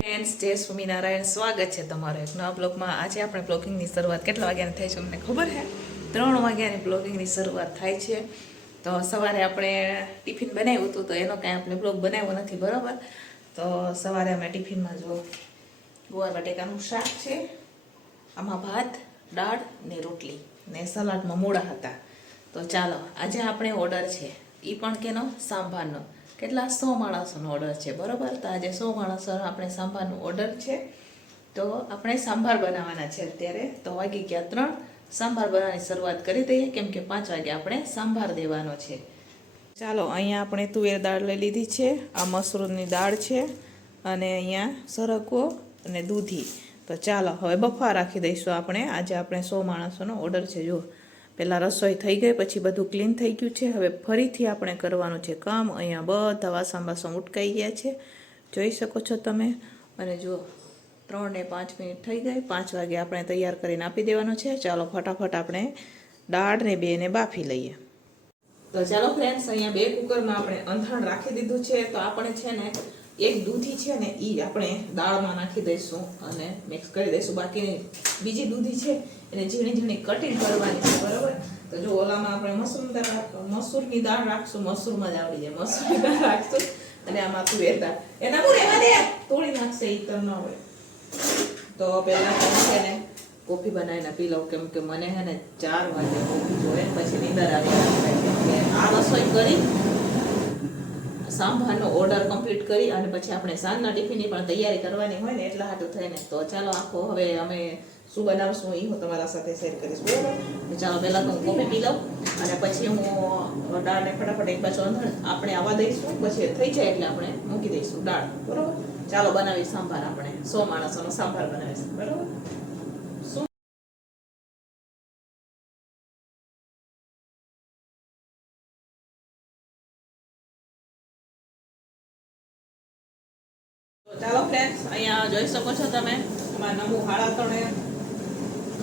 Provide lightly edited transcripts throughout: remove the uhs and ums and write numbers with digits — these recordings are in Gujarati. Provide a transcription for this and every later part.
ફ્રેન્ડ્સ, જય સ્વામિનારાયણ. સ્વાગત છે તમારો એક નવા બ્લોગમાં. આજે આપણે બ્લોગિંગની શરૂઆત કેટલા વાગ્યાની થાય છે મને ખબર છે? 3 વાગ્યાની બ્લોગિંગની શરૂઆત થાય છે. તો સવારે આપણે ટિફિન બનાવ્યું હતું, તો એનો કાંઈ આપણે બ્લોગ બનાવ્યો નથી, બરાબર. તો સવારે અમે ટિફિનમાં જો ગોળ બટેકાનું શાક છે, આમાં ભાત, દાળ ને રોટલી ને સલાડમાં મૂળા હતા. તો ચાલો, આજે આપણે ઓર્ડર છે, એ પણ કેનો? સાંભારનો. કેટલા 100 માણસોનો ઓર્ડર છે, બરાબર. તો આજે 100 માણસો આપણે સાંભારનો ઓર્ડર છે. તો આપણે સાંભાર બનાવવાના છે અત્યારે. તો વાગી ગયા 3. સાંભાર બનાવવાની શરૂઆત કરી દઈએ, કેમ કે 5 વાગે આપણે સાંભાર દેવાનો છે. ચાલો, અહીંયા આપણે તુવેર દાળ લઈ લીધી છે, આ મસૂરની દાળ છે, અને અહીંયા સરગવો અને દૂધી. તો ચાલો હવે બફા રાખી દઈશું આપણે. આજે આપણે 100 માણસોનો ઓર્ડર છે. જો પહેલાં રસોઈ થઈ ગઈ, પછી બધું ક્લીન થઈ ગયું છે. હવે ફરીથી આપણે કરવાનું છે કામ. અહીંયા બધા વાસણ બાસણ ઉટકાઈ ગયા છે, જોઈ શકો છો તમે. અને જો 3 ને 5 મિનિટ થઈ ગઈ. 5 વાગે આપણે તૈયાર કરીને આપી દેવાનો છે. ચાલો ફટાફટ આપણે દાળ ને 2 ને બાફી લઈએ. તો ચાલો ફ્રેન્ડ્સ, અહીંયા 2 કુકરમાં આપણે અંધાણ રાખી દીધું છે. તો આપણે છે ને એક દૂધી છે ને એ આપણે દાળમાં નાખી દઈશું અને મિક્સ કરી દઈશું. બાકી બીજી દૂધી છે એને ઝીણી ઝીણી કટિંગ કરવાની છે, બરાબર. તો જો ઓલામાં આપણે મસૂરની દાળ રાખશું, મસૂરમાં જ આવડી જાય, મસૂરની દાળ રાખશું. અને આમાં તુવેર દાળ એના રહેવા દે, તોડી નાખશે એ તો ન હોય. તો પહેલાં છે ને કોફી બનાવીને પી લઉં, કેમ કે મને છે ને 4 વાગે કોફી જોઈએ, પછી નીંદર આવી જાય. આ રસોઈ કરી, સાંભારનો ઓર્ડર કમ્પ્લીટ કરી અને પછી આપણે સાંજના ટિફિનની પણ તૈયારી કરવાની હોય ને, એટલા હાટું થઈને. તો ચાલો આખો હવે અમે શું બનાવશું એ હું તમારા સાથે શેર કરીશ, બરાબર. ચાલો પહેલાં તો હું કોફી પી લઉં અને પછી હું દાળને ફટાફટ એક બાજુ અંધાણ આપણે આવવા દઈશું. પછી થઈ જાય એટલે આપણે મૂકી દઈશું દાળ, બરાબર. ચાલો બનાવી સાંભાર. આપણે 100 માણસોનો સાંભાર બનાવીશું, બરાબર. ચાલો ફ્રેન્ડ્સ, અહીંયા જોઈ શકો છો તમે, એમાં નમું હાડા 3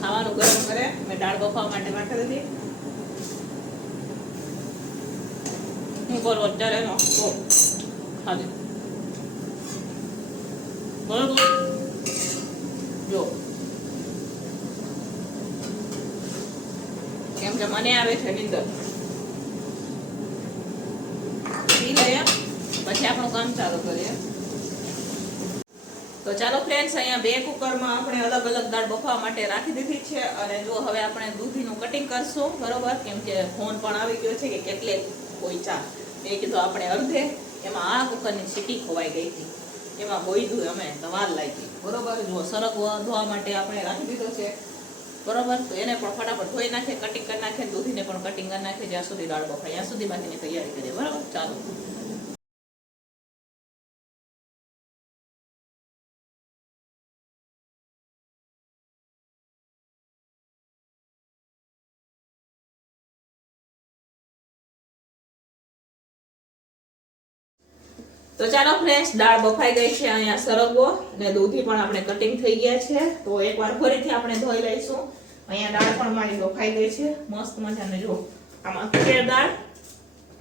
ખાવાનું ગરમ કરે. મેં દાળ બફાવા માટે નાખી દીધી. હું કરું અત્યારે એનો તો ખાધી, બરોબર. જો કેમ કે મને આવે છે નીંદર. પી લઈએ પછી આપણું કામ ચાલુ કરીએ. તો ચાલો ફ્રેન્ડ્સ, અહીંયા 2 કુકરમાં આપણે અલગ અલગ દાળ બફાવા માટે રાખી દીધી છે. અને જો હવે આપણે દૂધીનું કટિંગ કરશું, બરોબર. કેમ કે ફોન પણ આવી ગયો છે કે કેટલે કોઈ ચા. મેં કીધું આપણે અડધે, એમાં આ કુકરની સીટી ખોવાઈ ગઈ હતી, એમાં બોઈધું અમે તો વાર લાગી, બરોબર. જો સરગ ધોવા માટે આપણે રાખી દીધો છે, બરોબર. તો એને પણ ફટાફટ ધોઈ નાખીએ, કટિંગ કરી નાખીએ, દૂધીને પણ કટિંગ કરી નાખીએ. જ્યાં સુધી દાળ બફાય ત્યાં સુધી બાકીની તૈયારી કરીએ, બરાબર. ચાલો. તો ચાલો ફ્રેન્ડ્સ, દાળ બફાઈ ગઈ છે. અહીંયા સરગવો ને દૂધી પણ આપણે કટિંગ થઈ ગયા છે. તો એકવાર ફરીથી આપણે ધોઈ લઈશું. અહીંયા દાળ પણ મારી બફાઈ ગઈ છે મસ્ત મજાને. જો આમાં તુવેર દાળ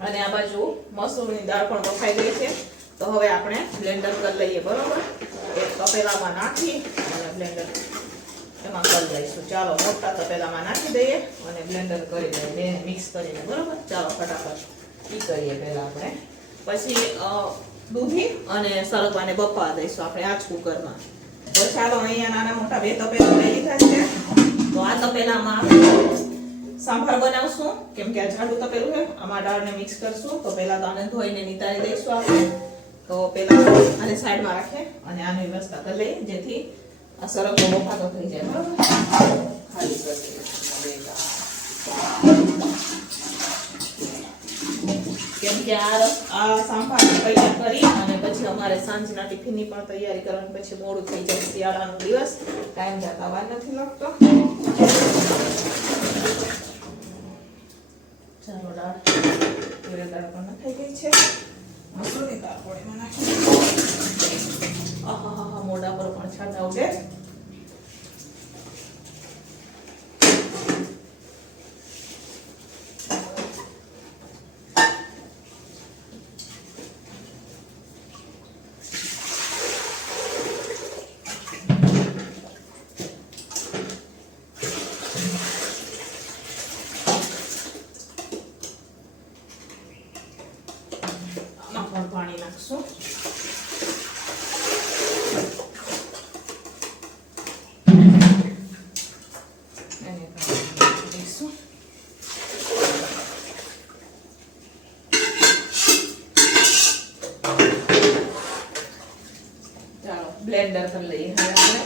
અને આ બાજુ મસૂરની દાળ પણ બફાઈ ગઈ છે. તો હવે આપણે બ્લેન્ડર કરી લઈએ, બરોબર. એક તપેલામાં નાખી અને બ્લેન્ડર એમાં કરી લઈશું. ચાલો મોટા તપેલામાં નાખી દઈએ અને બ્લેન્ડર કરી દઈએ, બે મિક્સ કરીને, બરોબર. ચાલો ફટાફટ ઈ કરીએ પહેલા આપણે, પછી દૂધી અને સરગવાને બફાવા દઈશું આપણે આ જ કુકરમાં. તો ચાલો, અહીંયા નાના મોટા 2 તપેલા લઈ લીધા છે. તો આ તપેલામાં સાંભાર બનાવશું, કેમ કે આ જાડું તપેલું છે. આમાં દાળને મિક્સ કરશું. તો પહેલા તો આને ધોઈને નિતારી દઈશું આપણે. તો પહેલા આને સાઈડમાં રાખીએ અને આની વ્યવસ્થા કરી લઈએ, જેથી આ સરગવો બફાતો થઈ જાય, બરાબર. ખાલી કરી કેમ કે આ સાંભાર તૈયાર કરી અને પછી અમારે સાંજના ટિફિનની પણ તૈયારી કરવાની, પછી મોડું થઈ જાય. શિયાળાનો દિવસ, ટાઈમ જતા વાર નથી લાગતો. ચાલો, દાળ તુવેર દાળ પણ નખાઈ ગઈ છે. મસૂરની દાળ પણ એમાં નાખી. આહા, મોઢા પર પણ છાંટા ઉડે. ચાલો બ્લેન્ડર કરી લઈએ હવે આપણે.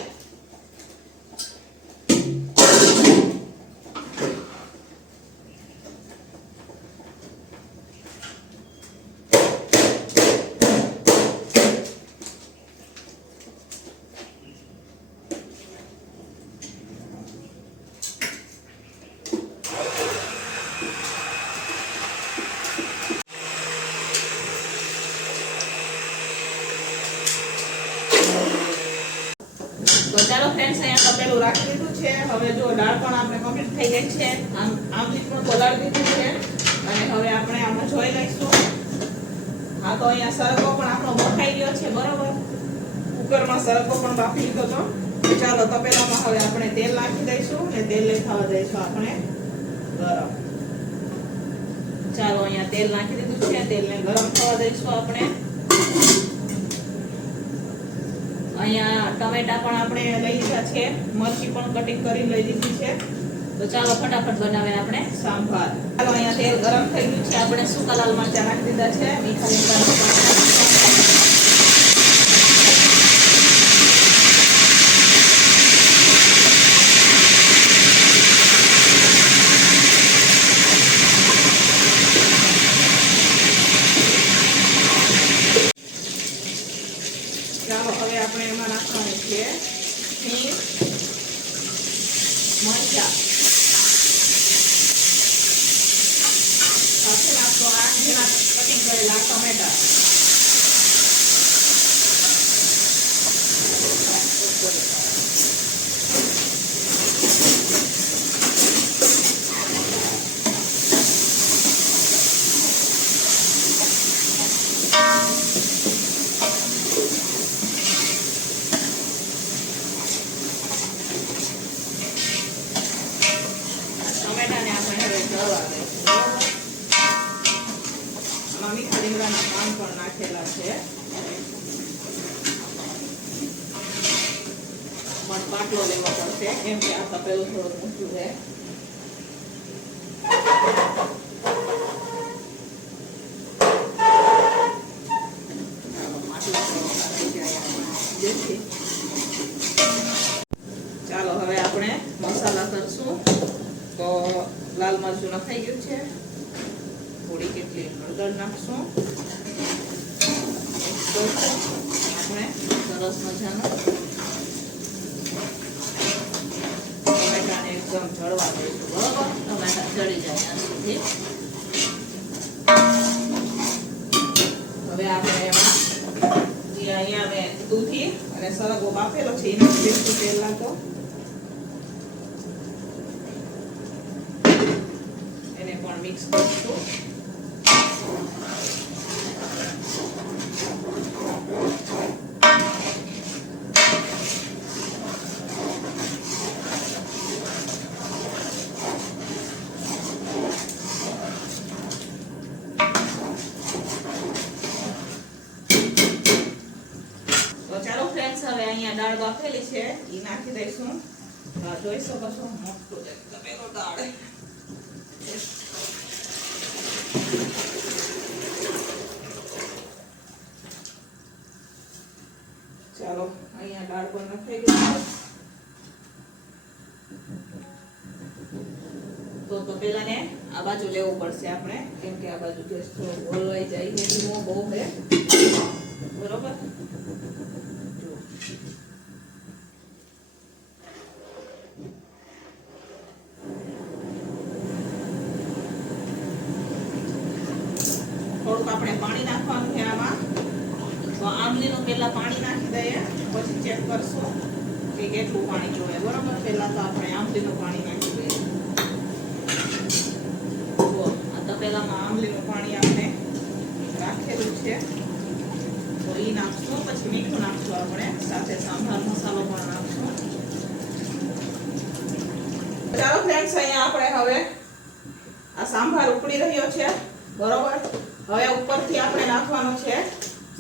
તો ચાલો ફ્રેન્ડ્સ, અહીંયા તપેલું રાખી દીધું છે. હવે જો દાળ પણ આપણે કમ્પ્લીટ થઈ ગઈ છે. આમલી પણ પલાળી દીધું છે અને હવે આપણે આમાં જોઈ લઈશું. હા, તો અહીંયા સરકો પણ આપણો બફાઈ ગયો છે. બરોબર, કુકરમાં સરકો પણ બાફી લીધો હતો. ચાલો તપેલામાં હવે આપણે તેલ નાખી દઈશું અને તેલ લઈ થવા દઈશું આપણે ગરમ. ચાલો અહીંયા તેલ નાખી દીધું છે. તેલને ગરમ થવા દઈશું આપણે. અહીંયા ટમેટા પણ આપણે લઈ લીધા છે. મરચી પણ કટિંગ કરીને લઈ લીધી છે. તો ચાલો ફટાફટ બનાવીએ આપણે સાંભાર. ચાલો અહીંયા તેલ ગરમ થઈ ગયું છે. આપણે સૂકા લાલ મરચા નાખી દીધા છે. મીઠા લીમડા આપણે એમાં નાખવાનું છે હિંગ, મરચાં, સાથે નાખો 8 જેવા કટિંગ કરેલા ટમેટા. મીઠા લીમડાના પાન પણ નાખેલા છે. બાટલો લેવો પડશે કેમ કે આ તપેલું થોડું ઊંચું છે. ચાલો હવે આપણે મસાલા કરશું. તો લાલ મરચું નખાઈ ગયું છે. થોડી કેટલી હળદર નાખશું. આપણે સરસ મજાનું ટમેટાને એકદમ જળવા દઈશું. બરોબર, ટમેટા ચડી જાય ત્યાં સુધી. હવે આપણે એમાં જે અહીંયા મેં દૂધી અને સરગવો બાફેલો છે એને નાખીશું પહેલા. તો એને પણ મિક્સ કરીશું. હવે અહીંયા દાળ બાફેલી છે એ નાખી દઈશું. જોઈ શકો છો મોટું તપેલું દાળ. ચાલો અહીંયા દાળ પણ નખાઈ ગઈ. તો પેલા ને આ બાજુ લેવું પડશે આપણે કેમ કે આ બાજુ ગેસ થોડો બોલવાઈ જાય છે. ધીમો બહુ છે. બરોબર, થોડુંક આપણે પાણી નાખવાનું છે આમાં. તો આમલીનું પહેલા પાણી નાખી દઈએ, પછી ચેક કરશું કે કેટલું પાણી જોઈએ. બરોબર, પહેલા તો આપણે આમલીનું પાણી નાખી દઈએ. તો આ તપેલામાં આમલીનું પાણી આપણે રાખેલું છે તો એ નાખશું. પછી મીઠું નાખશું આપણે, સાથે સાંભાર મસાલો પણ નાખશું. ચાલો ફ્રેન્ડ્સ, અહીંયા આપણે હવે આ સાંભાર ઉકળી રહ્યો છે. બરોબર, હવે ઉપરથી આપણે નાખવાનો છે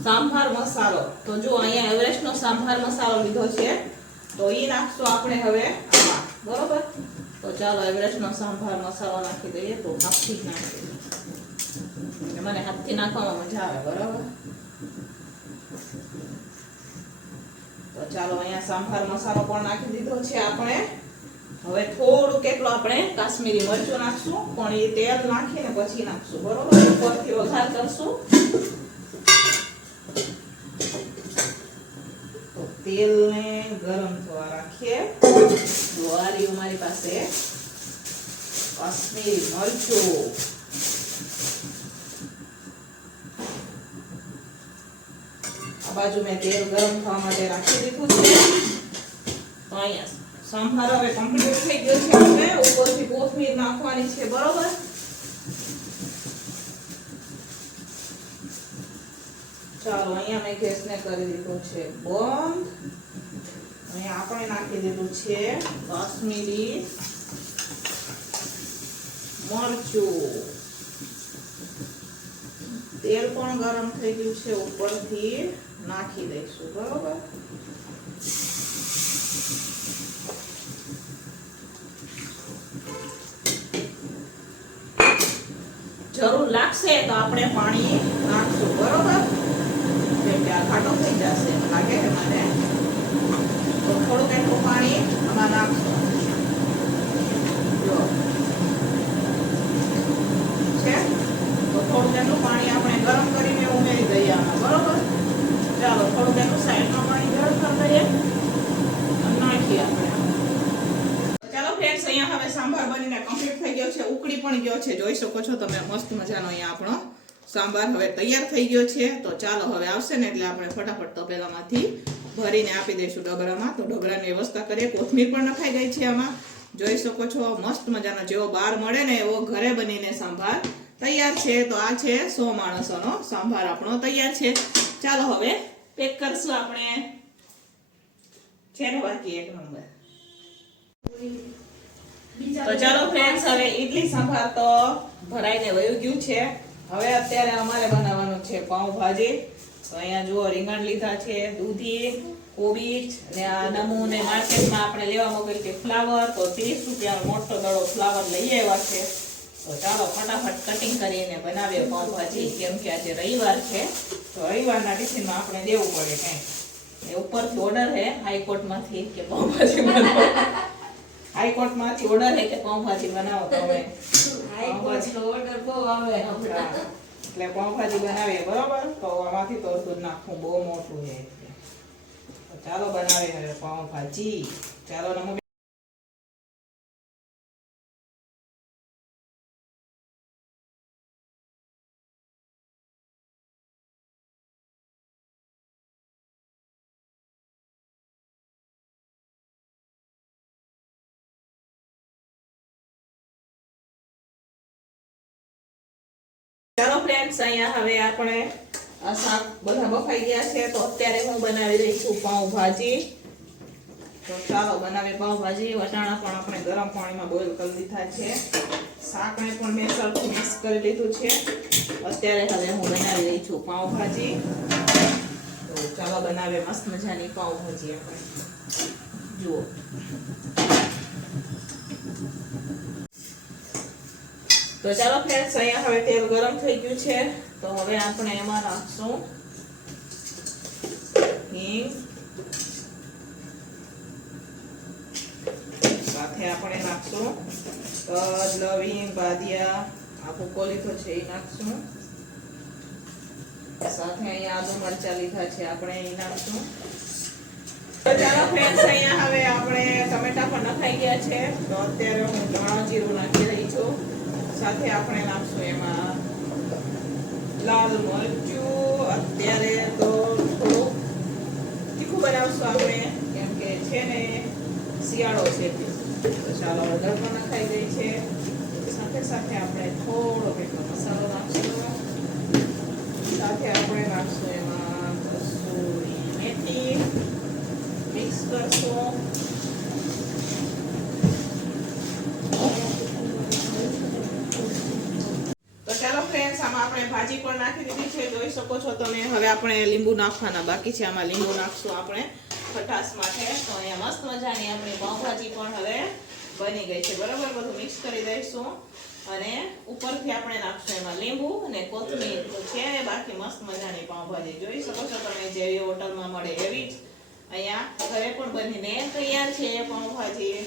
સાંભાર મસાલો. તો જો અહીંયા એવરેસ્ટનો સાંભાર મસાલો લીધો છે તો એ નાખશું આપણે હવે આમાં. બરોબર, તો ચાલો એવરેસ્ટનો સાંભાર મસાલો નાખી દઈએ. તો હાથથી જ નાખી દઈએ, મને હાથથી નાખવામાં મજા આવે. બરાબર, તો ચાલો અહીંયા સાંભાર મસાલો પણ નાખી દીધો છે આપણે. હવે થોડું કેટલું આપણે કાશ્મીરી મરચું નાખશું, પણ એ તેલ નાખીને પછી નાખશું, બરોબર? ઉપરથી વઘાર કરશું. તો તેલને ગરમ થવા રાખીએ. આ રહ્યું મારી પાસે કાશ્મીરી મરચું. આ બાજુ મેં તેલ ગરમ થવા માટે રાખી દીધું છે. તો અહીંયા સંભાર હવે કમ્પ્લીટ થઈ ગયો છે. હવે ઉપરથી કોથમીર નાખવાની છે, બરોબર? ચાલો અહીંયા મેં ગેસને કરી દીધો છે બંધ. અહીંયા આપણે નાખી દીધું છે કાશ્મીરી મરચું. તેલ પણ ગરમ થઈ ગયું છે, ઉપરથી નાખી દઈશું, બરોબર? જરૂર લાગશે તો આપણે પાણી નાખશું, બરોબર? જેમ કે આ ઘાટો થઈ જશે લાગે છે મને, તો થોડુંક એટલું પાણી આમાં નાખશું. જો છે તો થોડુંક એટલું પાણી આપણે ગરમ કરીને ઉમેરી દઈએ આમાં, બરોબર? ચાલો થોડુંક એટલું સાઈડમાં પાણી ગરમ કરી દઈએ અને નાખીએ આપણે. ચાલો ફ્રેન્ડ્સ, અહીંયા હવે સાંભાર બનીને કમ્પ્લીટ થઈ ગયો છે, ઉકળી પણ ગયો છે, જોઈ શકો છો તમે. મસ્ત મજાનો અહીંયા આપણો સાંભાર હવે તૈયાર થઈ ગયો છે. તો ચાલો હવે આવશે ને એટલે આપણે ફટાફટ તપેલામાંથી ભરીને આપી દઈશું ડબરામાં. તો ડબરાની વ્યવસ્થા કરીએ. કોથમીર પણ નખાઈ ગઈ છે આમાં, જોઈ શકો છો. મસ્ત મજાનો જેવો બહાર મળે ને એવો ઘરે બનીને સાંભાર તૈયાર છે. તો આ છે 100 માણસોનો સાંભાર આપણો તૈયાર છે. ચાલો હવે પેક કરશું આપણે. છે ને બાકી એક નંબર. તો ચાલો ફ્રેન્ડ્સ, હવે ઈડલી સાંભાર તો ભરાઈને વયું ગયું છે. હવે અત્યારે અમારે બનાવવાનું છે પાઉંભાજી. તો અહીંયા જુઓ રીંગણ લીધા છે, દૂધી, કોબીજ અને આ નમૂને માર્કેટમાં આપણે લેવા મોકલી છે ફ્લાવર. તો 30 રૂપિયાનો મોટો દડો ફ્લાવર લઈ આવ્યા છે. તો ચાલો ફટાફટ કટિંગ કરીને બનાવીએ પાઉંભાજી, કેમ કે આજે રવિવાર છે. તો રવિવારના ટિફિનમાં આપણે દેવું પડે કંઈ. એ ઉપરથી ઓર્ડર છે હાઈકોર્ટમાંથી કે પાઉંભાજી બનાવો. હાઈકોર્ટમાંથી ઓર્ડર છે કે પાઉંભાજી બનાવો. તો હવે હાઈકોર્ટનો ઓર્ડર બહુ આવે એટલે પાઉંભાજી બનાવીએ, બરોબર? તો આમાંથી તો દૂધ નાખવું બહુ મોટું છે. તો ચાલો બનાવીએ હવે પાઉંભાજી. ચાલો નમો. ચાલો ફ્રેન્ડ્સ, અહીંયા હવે આપણે આ શાક બધા બફાઈ ગયા છે. તો અત્યારે હું બનાવી રહી છું પાઉંભાજી. તો ચાલો બનાવીએ પાઉંભાજી. વટાણા પણ આપણે ગરમ પાણીમાં બોઇલ કરી દીધા છે. શાકને પણ મેં સરખું મિક્સ કરી લીધું છે. અત્યારે હવે હું બનાવી રહી છું પાઉંભાજી. તો ચાલો બનાવીએ મસ્ત મજાની પાઉંભાજી આપણે. જુઓ તો ચાલો ફ્રેન્ડ્સ, અહીંયા હવે તેલ ગરમ થઈ ગયું છે. તો હવે આપણે એમાં નાખશું હિંગ, સાથે આપણે નાખશું તજ, લવિંગ, બાદિયા, આખું લીધો છે એ નાખશું. સાથે અહીંયા આદુ મરચા લીધા છે આપણે એ નાખશું. તો ચાલો ફ્રેન્ડ્સ, અહીંયા હવે આપણે ટમેટા પણ નખાઈ ગયા છે. તો અત્યારે હું ધાણા જીરું નાખી રહી છું. સાથે આપણે નાખશું એમાં લાલ મરચું. અત્યારે તો થોડું તીખું બનાવશું આપણે, કેમ કે છે ને શિયાળો છે. તો ચાલો હળદર પણ નખાઈ ગઈ છે. સાથે સાથે આપણે થોડો કેટલો મસાલો નાખશું. સાથે આપણે નાખશું એમાં કસૂરી મેથી. મિક્સ કરશું. આપણે ભાજી પણ નાખી દીધી છે, જોઈ શકો છો તમે. હવે આપણે લીંબુ નાખવાના બાકી છે. આમાં લીંબુ નાખશું આપણે ખટાશ માટે. તો અહીંયા મસ્ત મજાની આપણી પાઉંભાજી પણ હવે બની ગઈ છે, બરોબર? બધું મિક્સ કરી દઈશું અને ઉપરથી આપણે નાખશું એમાં લીંબુ અને કોથમીર. તો છે બાકી મસ્ત મજાની પાઉંભાજી જોઈ શકો છો તમે, જેવી હોટલમાં મળે એવી જ અહીંયા પણ બનીને તૈયાર છે પાઉંભાજી.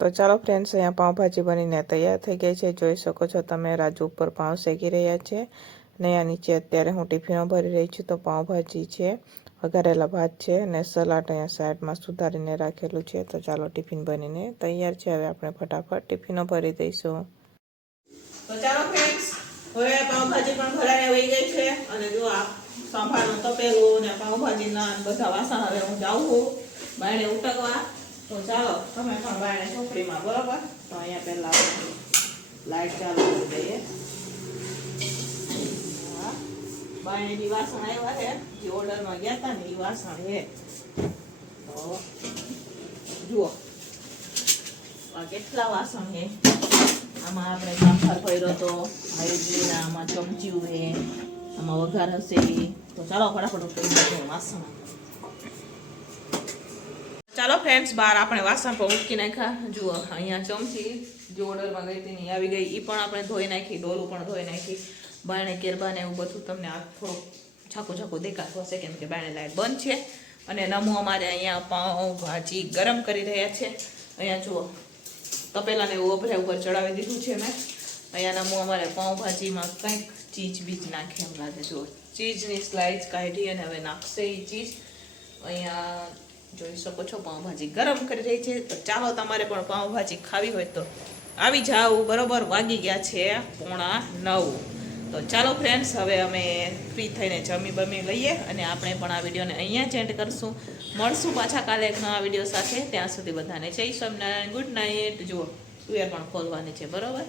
તો ચાલો ફ્રેન્ડ્સ, અહીંયા પાઉંભાજી બનીને તૈયાર થઈ ગઈ છે. જોઈ શકો છો તમે, રાજુ ઉપર પાઉં શેકી રહ્યા છે અને અહીંયા નીચે અત્યારે હું ટિફિનો ભરી રહી છું. તો પાઉંભાજી છે, વઘારેલા ભાત છે અને સલાડ અહીંયા સાઈડમાં સુધારીને રાખેલું છે. તો ચાલો, ટિફિન બનીને તૈયાર છે. હવે આપણે ફટાફટ ટિફિનો ભરી દઈશું. તો ચાલો ફ્રેન્ડ્સ, હવે પાઉંભાજી પણ ભરાઈને વહી ગઈ છે અને જો આ સંભારનું તપેલું ને પાઉંભાજીના બધા વાસણ હવે હું જાઉં છું બાયણે ઉટકવા. તો ચાલો, તમે પણ બાયણે ચોપડીમાં, બરોબર? તો અહીંયા પહેલા લાઈટ ચાલુ કરી દઈએ. હા, બાયણેથી વાસણ આવ્યા છે, જે ઓર્ડરમાં ગયા હતા ને એ વાસણ છે. તો જુઓ આ કેટલા વાસણ છે. આમાં આપણે સાંભાર ભર્યો તો, આમાં ચમચીયું છે, આમાં વઘાર હશે. તો ચાલો ફટાફટ ઉઠી નાખીએ વાસણ. ચાલો ફ્રેન્ડ્સ, બહાર આપણે વાસણ પણ ઉટકી નાખ્યા. જુઓ અહીંયા ચમચી જે ઓર્ડરમાં ગઈ હતી આવી ગઈ, એ પણ આપણે ધોઈ નાખી. ડોલું પણ ધોઈ નાખી. બાયણે કેરબાને એવું બધું તમને આ થોડુંક છાકું છાકું દેખાતું હશે, કેમ કે બાયણે લાઈટ બંધ છે. અને નમો અમારે અહીંયા પાઉંભાજી ગરમ કરી રહ્યા છે. અહીંયા જુઓ તપેલાને એવું અભરા ઉપર ચડાવી દીધું છે મેં. અહીંયા નમો અમારે પાઉંભાજીમાં કંઈક ચીજ બીજ નાખે એમ લાગે. જુઓ ચીઝની સ્લાઇસ કાઢી અને હવે નાખશે એ ચીઝ. અહીંયા જોઈ શકો છો પાઉંભાજી ગરમ કરી રહી છે. તો ચાલો, તમારે પણ પાઉંભાજી ખાવી હોય તો આવી જાઓ. બરોબર, વાગી ગયા છે 8:45. તો ચાલો ફ્રેન્ડ્સ, હવે અમે ફ્રી થઈને જમી બમી લઈએ અને આપણે પણ આ વિડીયોને અહીંયા જ એન્ડ કરશું. મળશું પાછા કાલે એક નવા વિડીયો સાથે. ત્યાં સુધી બધાને જય સ્વામિનારાયણ, ગુડ નાઇટ. જુઓ તુવેર પણ ખોલવાની છે, બરોબર?